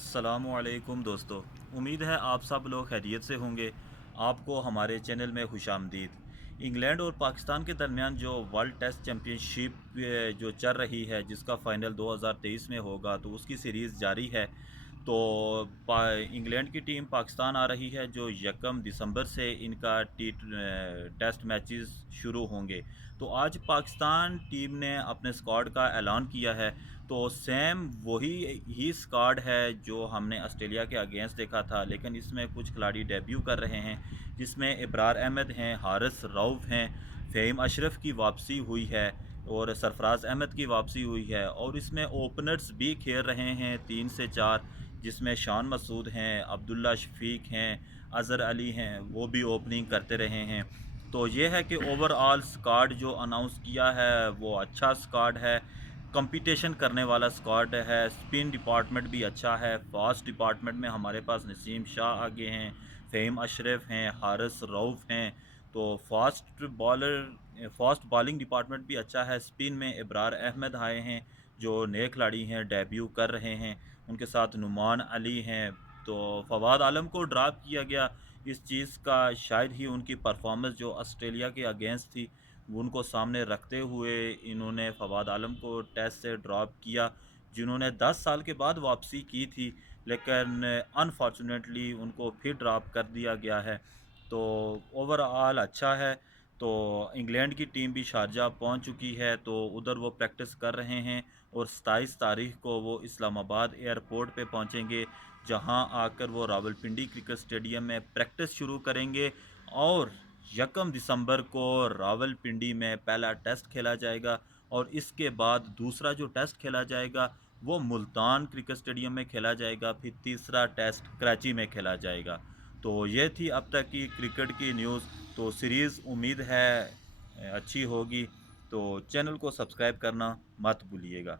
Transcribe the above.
अस्सलाम वालेकुम दोस्तों। उम्मीद है आप सब लोग खैरियत से होंगे। आपको हमारे चैनल में खुशामदीद। इंग्लैंड और पाकिस्तान के दरमियान जो वर्ल्ड टेस्ट चैम्पियनशिप जो चल रही है, जिसका फ़ाइनल 2023 में होगा, तो उसकी सीरीज़ जारी है। तो इंग्लैंड की टीम पाकिस्तान आ रही है, जो 1 दिसंबर से इनका टेस्ट मैचेस शुरू होंगे। तो आज पाकिस्तान टीम ने अपने स्क्वाड का ऐलान किया है। तो सेम वही ही स्क्वाड है जो हमने ऑस्ट्रेलिया के अगेंस्ट देखा था, लेकिन इसमें कुछ खिलाड़ी डेब्यू कर रहे हैं, जिसमें इब्रार अहमद हैं, हारिस रऊफ़ हैं, फ़हीम अशरफ की वापसी हुई है और सरफराज अहमद की वापसी हुई है। और इसमें ओपनर्स भी खेल रहे हैं 3 से 4, जिसमें शान मसूद हैं, अब्दुल्ला शफीक हैं, अज़हर अली हैं, वो भी ओपनिंग करते रहे हैं। तो ये है कि ओवरऑल स्क्वाड जो अनाउंस किया है वो अच्छा स्क्वाड है, कंपटीशन करने वाला स्क्वाड है। स्पिन डिपार्टमेंट भी अच्छा है। फास्ट डिपार्टमेंट में हमारे पास नसीम शाह आगे हैं, फ़हीम अशरफ हैं, हारिस रऊफ़ हैं। तो फास्ट बॉलिंग डिपार्टमेंट भी अच्छा है। स्पिन में इब्रार अहमद आए हैं, जो नए खिलाड़ी हैं, डेब्यू कर रहे हैं। उनके साथ नुमान अली हैं। तो फवाद आलम को ड्रॉप किया गया, इस चीज़ का शायद ही उनकी परफॉर्मेंस जो ऑस्ट्रेलिया के अगेंस्ट थी, उनको सामने रखते हुए इन्होंने फवाद आलम को टेस्ट से ड्रॉप किया, जिन्होंने 10 साल के बाद वापसी की थी, लेकिन अनफॉर्चुनेटली उनको फिर ड्रॉप कर दिया गया है। तो ओवरऑल अच्छा है। तो इंग्लैंड की टीम भी शारजाह पहुंच चुकी है, तो उधर वो प्रैक्टिस कर रहे हैं और 27 तारीख को वो इस्लामाबाद एयरपोर्ट पे पहुंचेंगे, जहां आकर वो रावलपिंडी क्रिकेट स्टेडियम में प्रैक्टिस शुरू करेंगे। और 1 दिसंबर को रावलपिंडी में पहला टेस्ट खेला जाएगा, और इसके बाद दूसरा जो टेस्ट खेला जाएगा वो मुल्तान क्रिकेट स्टेडियम में खेला जाएगा, फिर तीसरा टेस्ट कराची में खेला जाएगा। तो ये थी अब तक की क्रिकेट की न्यूज़। तो सीरीज़ उम्मीद है अच्छी होगी। तो चैनल को सब्सक्राइब करना मत भूलिएगा।